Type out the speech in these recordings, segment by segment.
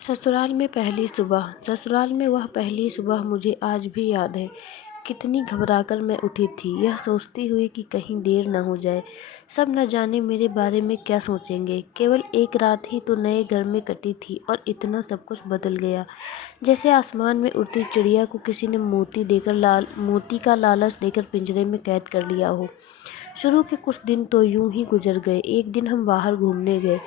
ससुराल में वह पहली सुबह मुझे आज भी याद है। कितनी घबराकर मैं उठी थी, यह सोचती हुई कि कहीं देर न हो जाए। सब न जाने मेरे बारे में क्या सोचेंगे। केवल एक रात ही तो नए घर में कटी थी और इतना सब कुछ बदल गया। जैसे आसमान में उड़ती चिड़िया को किसी ने मोती का लालच देकर पिंजरे में कैद कर लिया हो। शुरू के कुछ दिन तो यूं ही गुजर गए। एक दिन हम बाहर घूमने गए।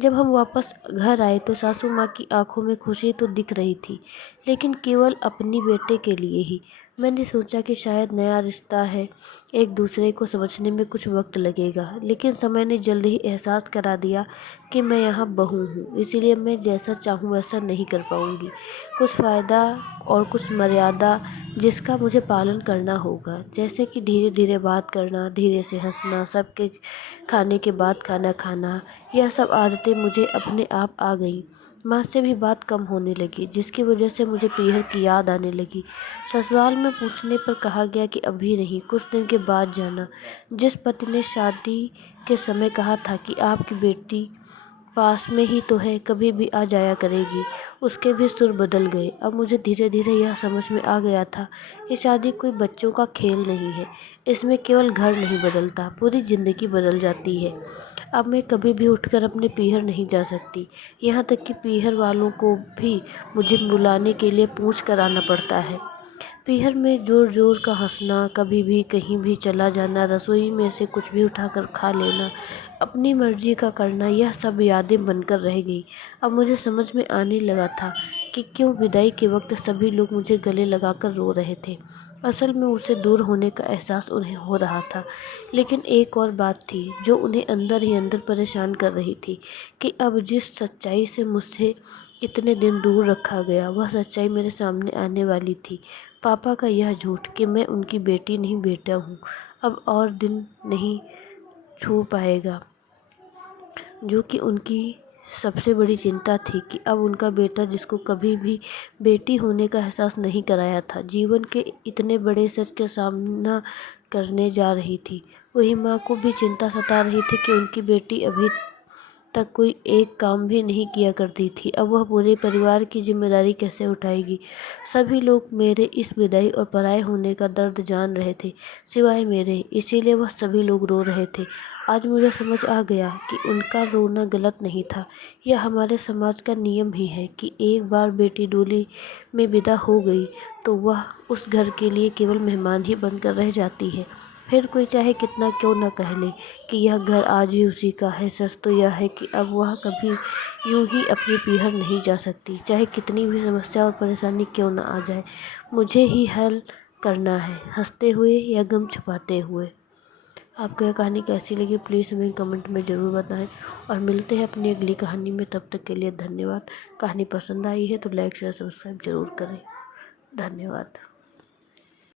जब हम वापस घर आए तो सासू माँ की आंखों में खुशी तो दिख रही थी, लेकिन केवल अपनी बेटे के लिए ही। मैंने सोचा कि शायद नया रिश्ता है, एक दूसरे को समझने में कुछ वक्त लगेगा, लेकिन समय ने जल्द ही एहसास करा दिया कि मैं यहाँ बहू हूँ, इसीलिए मैं जैसा चाहूँ वैसा नहीं कर पाऊँगी। कुछ फ़ायदा और कुछ मर्यादा जिसका मुझे पालन करना होगा, जैसे कि धीरे धीरे बात करना, धीरे से हंसना, सबके खाने के बाद खाना खाना। यह सब आदतें मुझे अपने आप आ गईं। माँ से भी बात कम होने लगी, जिसकी वजह से मुझे पीहर की याद आने लगी। ससुराल में पूछने पर कहा गया कि अभी नहीं, कुछ दिन के बाद जाना। जिस पति ने शादी के समय कहा था कि आपकी बेटी पास में ही तो है, कभी भी आ जाया करेगी, उसके भी सुर बदल गए। अब मुझे धीरे धीरे यह समझ में आ गया था कि शादी कोई बच्चों का खेल नहीं है। इसमें केवल घर नहीं बदलता, पूरी ज़िंदगी बदल जाती है। अब मैं कभी भी उठकर अपने पीहर नहीं जा सकती, यहाँ तक कि पीहर वालों को भी मुझे बुलाने के लिए पूछ कर आना पड़ता है। पीहर में ज़ोर ज़ोर का हंसना, कभी भी कहीं भी चला जाना, रसोई में से कुछ भी उठाकर खा लेना, अपनी मर्जी का करना, यह सब यादें बनकर रह गई। अब मुझे समझ में आने लगा था कि क्यों विदाई के वक्त सभी लोग मुझे गले लगाकर रो रहे थे। असल में मुझसे दूर होने का एहसास उन्हें हो रहा था, लेकिन एक और बात थी जो उन्हें अंदर ही अंदर परेशान कर रही थी कि अब जिस सच्चाई से मुझसे इतने दिन दूर रखा गया, वह सच्चाई मेरे सामने आने वाली थी। पापा का यह झूठ कि मैं उनकी बेटी नहीं बेटा हूँ, अब और दिन नहीं छू पाएगा, जो कि उनकी सबसे बड़ी चिंता थी कि अब उनका बेटा, जिसको कभी भी बेटी होने का एहसास नहीं कराया था, जीवन के इतने बड़े सच का सामना करने जा रही थी। वही माँ को भी चिंता सता रही थी कि उनकी बेटी अभी तक कोई एक काम भी नहीं किया करती थी, अब वह पूरे परिवार की जिम्मेदारी कैसे उठाएगी। सभी लोग मेरे इस विदाई और पराए होने का दर्द जान रहे थे, सिवाय मेरे, इसीलिए वह सभी लोग रो रहे थे। आज मुझे समझ आ गया कि उनका रोना गलत नहीं था। यह हमारे समाज का नियम ही है कि एक बार बेटी डोली में विदा हो गई तो वह उस घर के लिए केवल मेहमान ही बनकर रह जाती है। फिर कोई चाहे कितना क्यों न कह ले कि यह घर आज भी उसी का है, सच तो यह है कि अब वह कभी यूं ही अपनी पीहर नहीं जा सकती, चाहे कितनी भी समस्या और परेशानी क्यों न आ जाए। मुझे ही हल करना है, हंसते हुए या गम छुपाते हुए। आपको यह कहानी कैसी लगी प्लीज़ हमें कमेंट में ज़रूर बताएं, और मिलते हैं अपनी अगली कहानी में। तब तक के लिए धन्यवाद। कहानी पसंद आई है तो लाइक शेयर सब्सक्राइब ज़रूर करें। धन्यवाद।